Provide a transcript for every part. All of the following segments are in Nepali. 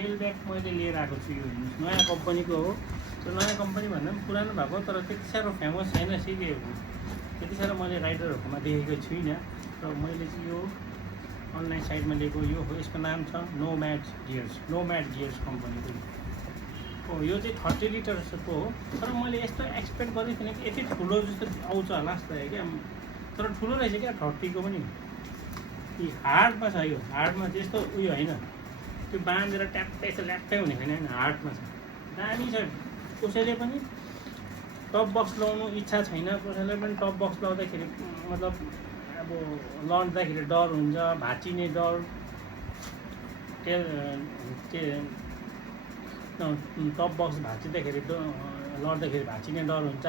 टेल ब्याग मैले लिएर आएको छु। यो नयाँ कम्पनीको हो। त्यो नयाँ कम्पनी भन्दा पनि पुरानो भएको तर त्यति साह्रो फेमस छैन। सिकेको त्यति साह्रो मैले राइडरहरूकोमा देखेको छुइनँ। र मैले चाहिँ यो अनलाइन साइटमा लिएको यो हो। यसको नाम छ नोम्याड गियर्स कम्पनीको हो। यो चाहिँ 30 लिटर्सको हो। तर मैले यस्तो एक्सपेक्ट गरेको थिइनँ कि यति ठुलो जस्तो आउँछ होला जस्तो लाग्यो क्या। तर ठुलो रहेछ क्या 30 को पनि। हार्डमा छ यो। हार्डमा त्यस्तो उयो होइन, त्यो बाँधेर ट्याप्पै यसो ल्याप्पै हुने छैन होइन। हार्डमा छ, दामी छ। कसैले पनि टप बक्स लाउनु इच्छा छैन, कसैले पनि टप बक्स लाउँदाखेरि मतलब अब लड्दाखेरि डर हुन्छ, भाँचिने डर, टप बक्स भाँचिँदाखेरि लड्दाखेरि भाँचिने डर हुन्छ।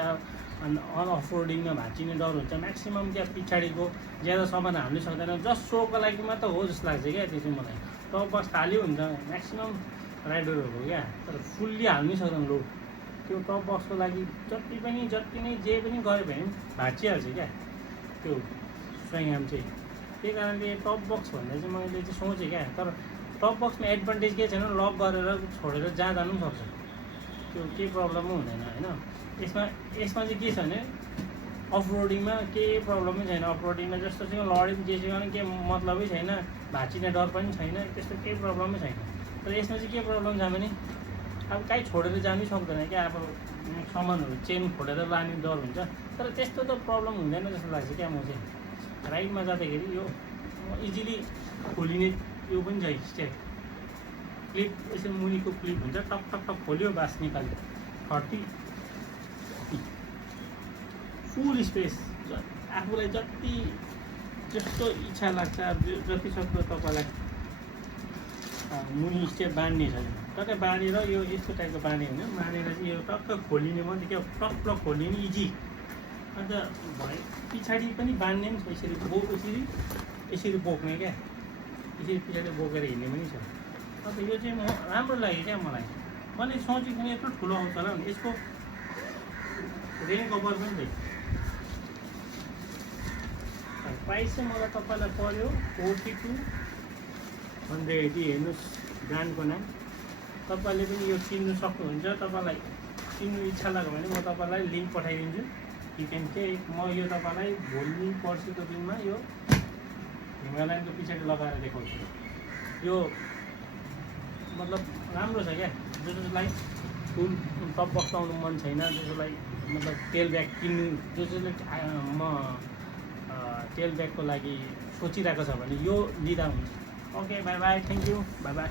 अनि अफ रोडिङमा भाँचिने डर हुन्छ। म्याक्सिमम् क्या पछाडिको ज्यादा सामान हाल्नु सक्दैन। जस्ट सोको लागि मात्र हो जस्तो लाग्छ क्या त्यो चाहिँ मलाई। टप बक्स खाली हुन्छ म्याक्सिमम् राइडरहरूको क्या, तर फुल्ली हाल्नै सक्दैन लोड। त्यो टप बक्सको लागि जति नै जे पनि गऱ्यो भने भाँचिहाल्छ क्या त्यो स्वाइङआर्म चाहिँ। त्यही कारणले टप बक्स भन्दा चाहिँ मैले चाहिँ सोचेँ क्या। तर टप बक्समा एडभान्टेज के छैन, लक गरेर छोडेर जहाँ जानु पनि सक्छ, त्यो केही प्रब्लमै हुँदैन होइन। यसमा चाहिँ के छ भने अफ रोडिङमा केही प्रब्लमै छैन। अफ रोडिङमा जस्तोसँग लड्यो पनि जेसँग पनि केही मतलबै छैन, भाँचिने डर पनि छैन, त्यस्तो केही प्रब्लमै छैन। तर यसमा चाहिँ के प्रब्लम छ भने अब कहीँ छोडेर जानै सक्दैन क्या। अब सामानहरू चेन खोलेर लाने डर हुन्छ। तर त्यस्तो त प्रब्लम हुँदैन जस्तो लाग्छ क्या म चाहिँ। राइडमा जाँदाखेरि यो इजिली खोलिने यो पनि छ स्टेप क्लिप, यसो मुनिको क्लिप हुन्छ, टक टक टक खोल्यो बास निकाल्यो। 30 फुल स्पेस, आफूलाई जति जस्तो इच्छा लाग्छ जति सक्दो तपाईँलाई मुनि स्टेप बाँध्ने छ। टक्कै बाँधेर यो यस्तो टाइपको बाँध्यो भने बाँधेर चाहिँ यो टक्क खोलिने मात्रै क्या, टक टक खोल्ने नि इजी। अन्त भयो पछाडि पनि बाँध्ने पनि छ, यसरी बोक्ने क्या, यसरी पछाडि बोकेर हिँड्ने पनि छ। अन्त यो चाहिँ राम्रो लाग्यो क्या मलाई। मैले सोचेको थिएँ यत्रो ठुलो आउँछ होला भने। यसको रेन कभर पनि थियो। प्राइस चाहिँ मलाई तपाईँलाई पऱ्यो 42,180। हेर्नुहोस् ब्रान्डको नाम। तपाईँले पनि यो किन्नु सक्नुहुन्छ। तपाईँलाई किन्नु इच्छा लाग्यो भने म तपाईँलाई लिङ्क पठाइदिन्छु। You can take. म यो तपाईँलाई भोलि पर्सिको दिनमा यो हिमालयनको पछाडि लगाएर देखाउँछु। यो मतलब राम्रो छ क्या। जसलाई फुल टप बक्स लाउनु मन छैन, जसलाई मतलब टेल ब्याग किन्नु, जसले म टेल ब्यागको लागि सोचिरहेको छ भने यो लिँदा हुन्छ। Okay, by by, thank you, by by.